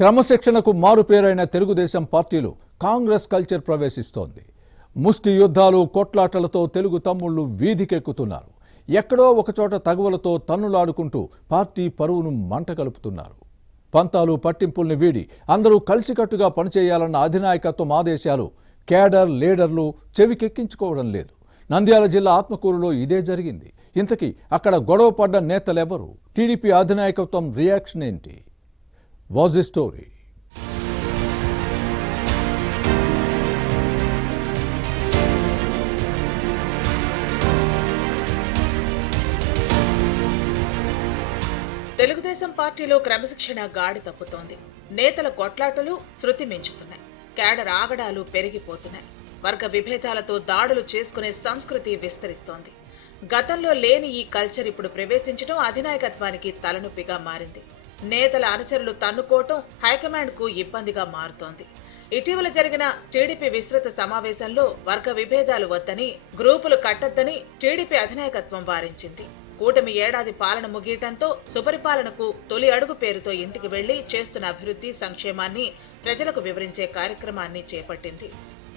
క్రమశిక్షణకు మారుపేరైన తెలుగుదేశం పార్టీలో కాంగ్రెస్ కల్చర్ ప్రవేశిస్తోంది. ముష్టి యుద్ధాలు, కొట్లాటలతో తెలుగు తమ్ముళ్లు వీధికెక్కుతున్నారు. ఎక్కడో ఒకచోట తగువలతో తన్నులాడుకుంటూ పార్టీ పరువును మంటగలుపుతున్నారు. పంతాలు పట్టింపుల్ని వీడి అందరూ కలిసికట్టుగా పనిచేయాలన్న అధినాయకత్వం ఆదేశాలు కేడర్ లీడర్లు చెవికెక్కించుకోవడం లేదు. నంద్యాల జిల్లా ఆత్మకూరులో ఇదే జరిగింది. ఇంతకీ అక్కడ గొడవ పడ్డ నేతలెవరు? టీడీపీ అధినాయకత్వం రియాక్షన్ ఏంటి? Was the story. తెలుగుదేశం పార్టీలో క్రమశిక్షణ గాడి తప్పుతోంది. నేతల కొట్లాటలు శృతి మించుతున్నాయి. కేడర్ ఆగడాలు పెరిగిపోతున్నాయి. వర్గ విభేదాలతో దాడులు చేసుకునే సంస్కృతి విస్తరిస్తోంది. గతంలో లేని ఈ కల్చర్ ఇప్పుడు ప్రవేశించడం అధినాయకత్వానికి తలనొప్పిగా మారింది. నేతల అనుచరులు తన్నుకోవటం హైకమాండ్ కు ఇబ్బందిగా మారుతోంది. ఇటీవల జరిగిన టీడీపీ విస్తృత సమావేశంలో వర్గ విభేదాలు వద్దని, గ్రూపులు కట్టొద్దని టీడీపీ అధినాయకత్వం వారించింది. కూటమి ఏడాది పాలన ముగియటంతో సుపరిపాలనకు తొలి అడుగు పేరుతో ఇంటికి వెళ్లి చేస్తున్న అభివృద్ధి సంక్షేమాన్ని ప్రజలకు వివరించే కార్యక్రమాన్ని చేపట్టింది.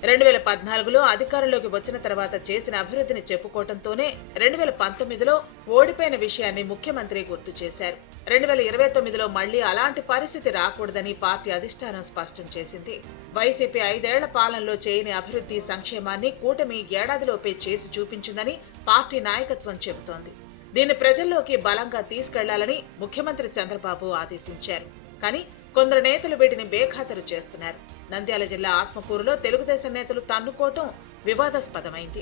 2014లో అధికారంలోకి వచ్చిన తర్వాత చేసిన అభివృద్ధిని చెప్పుకోవడంతోనే 2019లో ఓడిపోయిన విషయాన్ని ముఖ్యమంత్రి గుర్తు చేశారు. 2029లో మళ్లీ అలాంటి పరిస్థితి రాకూడదని పార్టీ అధిష్టానం స్పష్టం చేసింది. వైసీపీ 5 ఏళ్ల పాలనలో చేయని అభివృద్ధి సంక్షేమాన్ని కూటమి ఏడాదిలోపే చేసి చూపించిందని పార్టీ నాయకత్వం చెబుతోంది. దీన్ని ప్రజల్లోకి బలంగా తీసుకెళ్లాలని ముఖ్యమంత్రి చంద్రబాబు ఆదేశించారు. కానీ కొందరు నేతలు వీటిని బేఖాతరు చేస్తున్నారు. నంద్యాల జిల్లా ఆత్మకూరులో తెలుగుదేశం నేతలు తన్నుకోవటం వివాదాస్పదమైంది.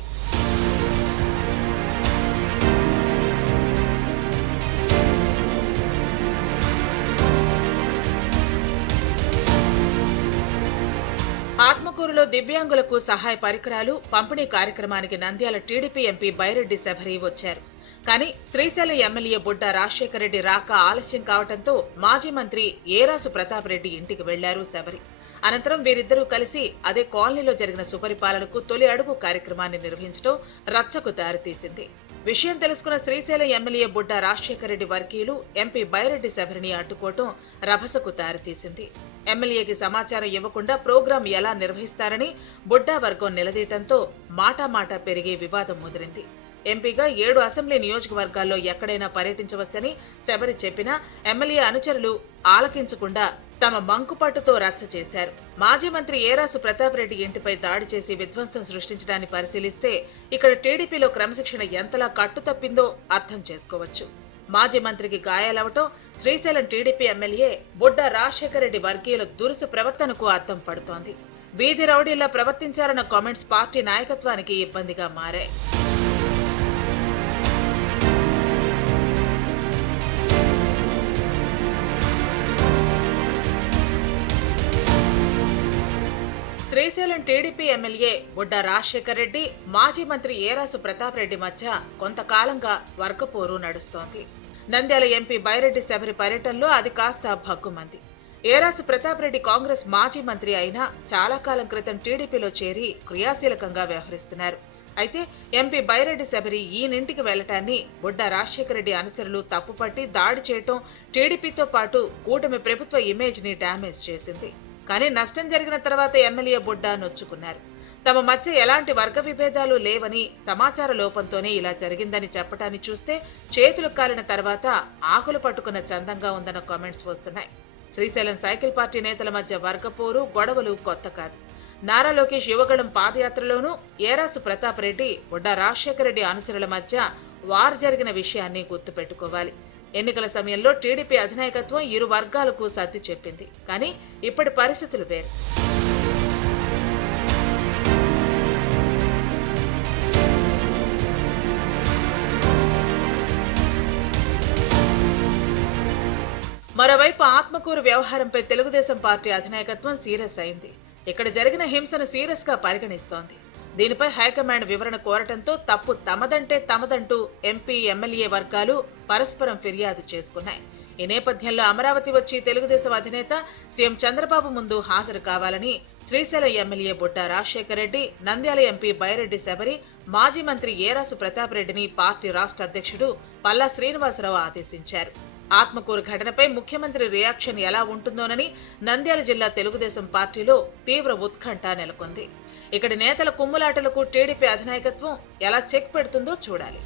ఆత్మకూరులో దివ్యాంగులకు సహాయ పరికరాలు పంపిణీ కార్యక్రమానికి నంద్యాల టీడీపీ ఎంపీ బైరెడ్డి శబరి వచ్చారు. కానీ శ్రీశైలం ఎమ్మెల్యే బుడ్డా రాజశేఖర రెడ్డి రాక ఆలస్యం కావడంతో మాజీ మంత్రి ఏరాసు ప్రతాప్ రెడ్డి ఇంటికి వెళ్లారు శబరి. అనంతరం వీరిద్దరూ కలిసి అదే కాలనీలో జరిగిన సుపరిపాలనకు తొలి అడుగు కార్యక్రమాన్ని నిర్వహించడం రచ్చకు దారితీసింది. విషయం తెలుసుకున్న శ్రీశైలం ఎమ్మెల్యే బుడ్డా రాజశేఖర రెడ్డి వర్గీయులు ఎంపీ బైరెడ్డి శబరిని అడ్డుకోవటం రభసకు దారితీసింది. ఎమ్మెల్యేకి సమాచారం ఇవ్వకుండా ప్రోగ్రాం ఎలా నిర్వహిస్తారని బుడ్డా వర్గం నిలదీయటంతో మాటామాటా పెరిగే వివాదం ముదిరింది. ఎంపీగా 7 అసెంబ్లీ నియోజకవర్గాల్లో ఎక్కడైనా పర్యటించవచ్చని శబరి చెప్పినా ఎమ్మెల్యే అనుచరులు ఆలకించకుండా తమ మంకుపట్టుతో రచ్చ చేశారు. మాజీ మంత్రి ఏరాసు ప్రతాప్ రెడ్డి ఇంటిపై దాడి చేసి విధ్వంసం సృష్టించడాన్ని పరిశీలిస్తే ఇక్కడ టీడీపీలో క్రమశిక్షణ ఎంతలా కట్టుతప్పిందో అర్థం చేసుకోవచ్చు. మాజీ మంత్రికి గాయాలవటం శ్రీశైలం టీడీపీ ఎమ్మెల్యే బుడ్డా రాజశేఖర రెడ్డి వర్గీయుల దురుసు ప్రవర్తనకు అర్థం పడుతోంది. వీధి రౌడీలా ప్రవర్తించారన్న కామెంట్స్ పార్టీ నాయకత్వానికి ఇబ్బందిగా మారాయి. శ్రీశైలం టీడీపీ ఎమ్మెల్యే బుడ్డా రాజశేఖర రెడ్డి, మాజీ మంత్రి ఏరాసు ప్రతాప్ రెడ్డి మధ్య కొంతకాలంగా వర్గపోరు నడుస్తోంది. నంద్యాల ఎంపీ బైరెడ్డి శబరి పర్యటనలో అది కాస్త భగ్గుమంది. ఏరాసు ప్రతాప్ రెడ్డి కాంగ్రెస్ మాజీ మంత్రి అయినా చాలా కాలం క్రితం టీడీపీలో చేరి క్రియాశీలకంగా వ్యవహరిస్తున్నారు. అయితే ఎంపీ బైరెడ్డి శబరి ఈయనింటికి వెళ్లటాన్ని బుడ్డా రాజశేఖర రెడ్డి అనుచరులు తప్పుపట్టి దాడి చేయటం టీడీపీతో పాటు కూటమి ప్రభుత్వ ఇమేజ్ ని డ్యామేజ్ చేసింది. కానీ నష్టం జరిగిన తర్వాత ఎమ్మెల్యే బుడ్డా నొచ్చుకున్నారు. తమ మధ్య ఎలాంటి వర్గ విభేదాలు లేవని, సమాచార లోపంతోనే ఇలా జరిగిందని చెప్పటాన్ని చూస్తే చేతులు కాలిన తర్వాత ఆకులు పట్టుకున్న చందంగా ఉందన్న కామెంట్స్ వస్తున్నాయి. శ్రీశైలం సైకిల్ పార్టీ నేతల మధ్య వర్గపోరు, గొడవలు కొత్త కాదు. నారా లోకేష్ యువగళం పాదయాత్రలోనూ ఏరాసు ప్రతాప్ రెడ్డి, బుడ్డా రాజశేఖర రెడ్డి అనుచరుల మధ్య వార్ జరిగిన విషయాన్ని గుర్తుపెట్టుకోవాలి. ఎన్నికల సమయంలో టీడీపీ అధినాయకత్వం ఇరు వర్గాలకు సర్ది చెప్పింది. కానీ ఇప్పటి పరిస్థితులు వేరు. మరోవైపు ఆత్మకూరు వ్యవహారంపై తెలుగుదేశం పార్టీ అధినాయకత్వం సీరియస్ అయింది. ఇక్కడ జరిగిన హింసను సీరియస్ గా పరిగణిస్తోంది. దీనిపై హైకమాండ్ వివరణ కోరటంతో తప్పు తమదంటే తమదంటూ ఎంపీ, ఎమ్మెల్యే వర్గాలు పరస్పరం ఫిర్యాదు చేసుకున్నాయి. ఈ నేపథ్యంలో అమరావతి వచ్చి తెలుగుదేశం అధినేత సీఎం చంద్రబాబు ముందు హాజరు కావాలని శ్రీశైలం ఎమ్మెల్యే బుడ్డా రాజశేఖర రెడ్డి, నంద్యాల ఎంపీ బైరెడ్డి శబరి, మాజీ మంత్రి ఏరాసు ప్రతాప్ రెడ్డిని పార్టీ రాష్ట్ర అధ్యక్షుడు పల్లా శ్రీనివాసరావు ఆదేశించారు. ఆత్మకూరు ఘటనపై ముఖ్యమంత్రి రియాక్షన్ ఎలా ఉంటుందోనని నంద్యాల జిల్లా తెలుగుదేశం పార్టీలో తీవ్ర ఉత్కంఠ నెలకొంది. ఇక్కడి నేతల కుమ్ములాటలకు టీడీపీ అధినాయకత్వం ఎలా చెక్ పెడుతుందో చూడాలి.